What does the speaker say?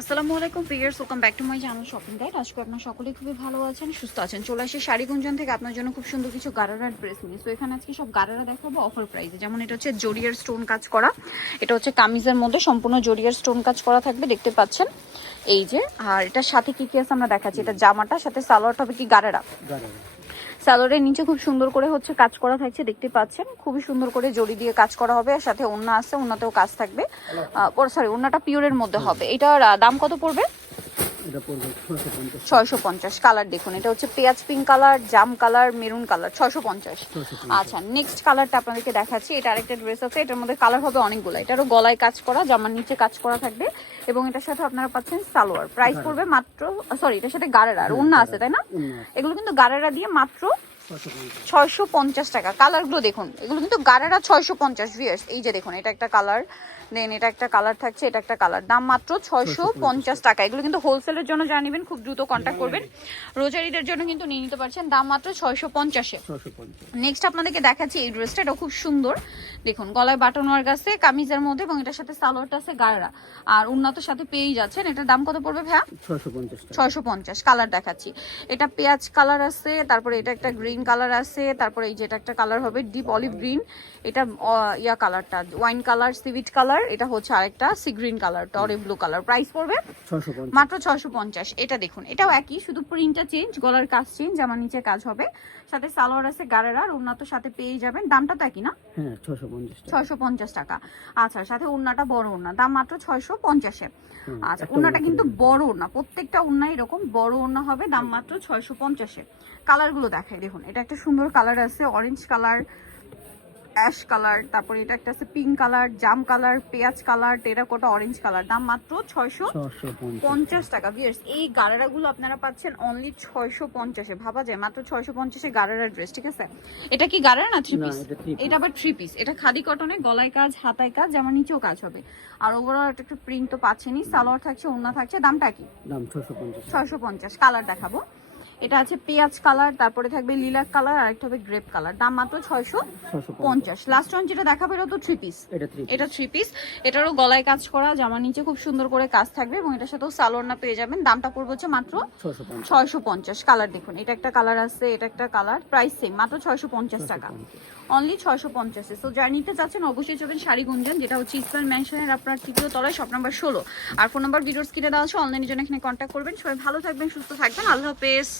আসসালামু আলাইকুম viewers, welcome back to my channel shopping guide. আজকে আপনারা সকলেই খুবই ভালো আছেন, সুস্থ আছেন। চলে আসি শাড়ি গুঞ্জন থেকে আপনার জন্য খুব সুন্দর কিছু গারারার ড্রেস নিয়ে। সো এখানে আজকে সব গারারা দেখাবো অফার প্রাইসে। যেমন এটা হচ্ছে জরিয়ার স্টোন কাজ করা, এটা হচ্ছে কামিজের মধ্যে সম্পূর্ণ জরিয়ার স্টোন কাজ করা থাকবে, দেখতে পাচ্ছেন এই যে। আর এটার সাথে কি কি আছে আমরা দেখাচ্ছি। এটা জামাটা সাথে সালোয়ারটা হবে কি গারারা। সালোয়ারের নিচে খুব সুন্দর করে হচ্ছে কাজ করা থাকছে, দেখতে পাচ্ছেন খুবই সুন্দর করে জড়ি দিয়ে কাজ করা হবে। আর সাথে ওড়না আছে, ওড়নাতেও কাজ থাকবে। সরি, ওড়নাটা পিওরের মধ্যে হবে। এটার দাম কত পড়বে? 650। কালার দেখুন, এটা হচ্ছে পেঁয়াজ পিঙ্ক কালার, জাম কালার, মেরুন কালার, 650। আচ্ছা, নেক্সট কালারটা আপনাদেরকে দেখাচ্ছি। এটা আরেকটা ড্রেস আছে, এটার মধ্যে কালার হবে অনেকগুলো। এটারও গলায় কাজ করা, জামার নিচে কাজ করা থাকবে এবং এটার সাথে আপনারা পাচ্ছেন সালোয়ার। প্রাইস পড়বে মাত্র, সরি এটার সাথে গারেরা আর ওড়না আছে, তাই না? এগুলো কিন্তু গারেরা দিয়ে মাত্র 650 টাকা। কালারগুলো দেখুন, এগুলো কিন্তু গারেরা 650 ভিউয়ার্স। এই যে দেখুন, এটা একটা কালার, দেন এটা একটা কালার থাকছে, এটা একটা কালার। দাম মাত্র 650 টাকা। এগুলো কিন্তু হোলসেলের জন্য যারা নেবেন খুব দ্রুত কন্ট্যাক্ট করবেন। রোজারিদের জন্য কিন্তু নিয়ে নিতে পারছেন, দাম মাত্র 650-এ। নেক্সট আপনাদেরকে দেখাচ্ছি এই ড্রেসটা, এটা খুব সুন্দর। দেখুন গলায় বাটন ওয়ার্ক আছে কামিজের মধ্যে এবং এটার সাথে সালোয়ারটা আছে গাড়া আর উন্নত সাথে পেয়েই যাচ্ছেন। এটার দাম কত পড়বে ভাইয়া? 650। কালার দেখাচ্ছি, এটা পেঁয়াজ কালার আছে, তারপরে এটা একটা গ্রিন কালার আছে, তারপরে এই যে এটা একটা কালার হবে ডিপ অলিভ গ্রিন, এটা ইয়া কালারটা ওয়াইন কালার, সিভিট কালার, এটা হচ্ছে আরেকটা সি গ্রিন কালার, টরে ব্লু কালার। প্রাইস পড়বে মাত্র 650। এটা দেখুন, এটাও একই, শুধু প্রিন্টটা চেঞ্জ, গলার কাজ চেঞ্জ, আমার নিচে কাজ হবে, সাথে সালোয়ার আছে গাড়েরা, উন্নত সাথে পেয়ে যাবেন। দামটা তো একই না? হ্যাঁ, 650 টাকা। আচ্ছা, সাথে উন্নাটা বড় উন্না, দাম মাত্র 650-এ। আচ্ছা, উন্নাটা কিন্তু বড় উন্না, প্রত্যেকটা উন্না এরকম বড় উন্না হবে, দাম মাত্র 650-এ। কালারগুলো দেখাই, দেখুন এটা একটা সুন্দর কালার আছে, অরেঞ্জ কালার, অ্যাশ কালার, তারপরে এটা একটা আছে পিঙ্ক কালার, জাম কালার, পেঁয়াজ কালার, টেরাকোটা অরেঞ্জ কালার। দাম মাত্র 650 টাকা। ভিউয়ার্স, এই গারারাগুলো আপনারা পাচ্ছেন অনলি 650-এ। ভাবা যায়, মাত্র 650-এ গারারার ড্রেস। ঠিক আছে, এটা কি গারারা না থ্রি পিস? এটা আবার থ্রি পিস। এটা খাদি কটনে, গলায় কাজ, হাতায় কাজ, যেমন নিচেও কাজ হবে। আর ওভারঅল একটা প্রিন্ট তো পাচ্ছেনই, সালোয়ার থাকছে, ওড়না থাকছে। দামটা কি? দাম 650। কালার দেখাবো, এটা আছে পেঁয়াজ কালার, তারপরে থাকবে লিলাক কালার, আর একটা হবে গ্রেপ কালার। দাম মাত্র 650। লাস্ট ওয়ান যেটা দেখাবো এটা তো থ্রি পিস, এটা থ্রি পিস। এটারও গলায় কাজ করা, জামার নিচে খুব সুন্দর করে কাজ থাকবে এবং এটার সাথেও সালোয়ার না পেয়ে যাবেন। দামটা পড়বে হচ্ছে মাত্র 650। কালার দেখুন, এটা একটা কালার আছে, এটা একটা কালার, প্রাইস সেম, মাত্র 650 টাকা, অনলি 650-এ। সো যারা নিতে চাচ্ছেন অবশ্যই চলবেন শাড়ি গুঞ্জন, যেটা হচ্ছে ইসলাম ম্যানশনের আপনার তৃতীয় তলায়, শপ নাম্বার 16। আর ফোন নাম্বার ভিডিওস কিনে দেওয়া আছে, অনলাইনের জন্য এখানে কন্ট্যাক্ট করবেন। সবাই ভালো থাকবেন, সুস্থ থাকবেন, আল্লাহ হাফেজ।